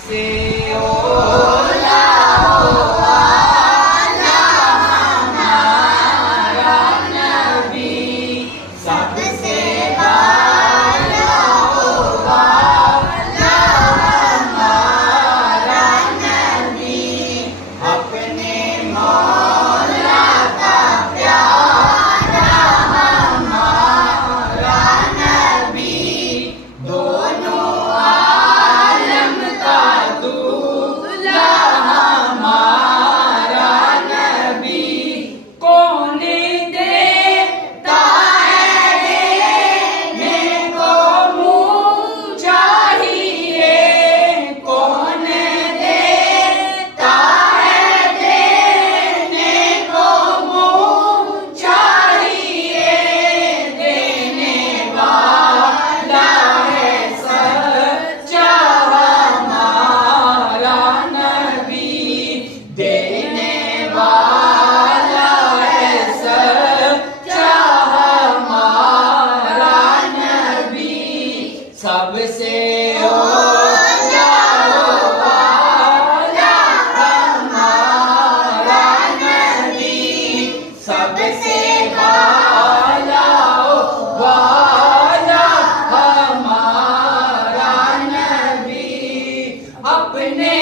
से ओला वाला हमारा नबी, सबसे वाला वाला हमारा नबी, अपने मौला का प्यारा हमारा नबी, दोनों आलम का दूल्हा हमारा नबी, कौन देता है देने को मुँह चाहिए, कौन देता है देने को मुँह चाहिए, देने वाला है सच्चा हमारा नबी, देने वाला है सच्चा हमारा नबी, सबसे ओला वाला हमारा नबी, सबसे वाला वाला हमारा नबी, अपने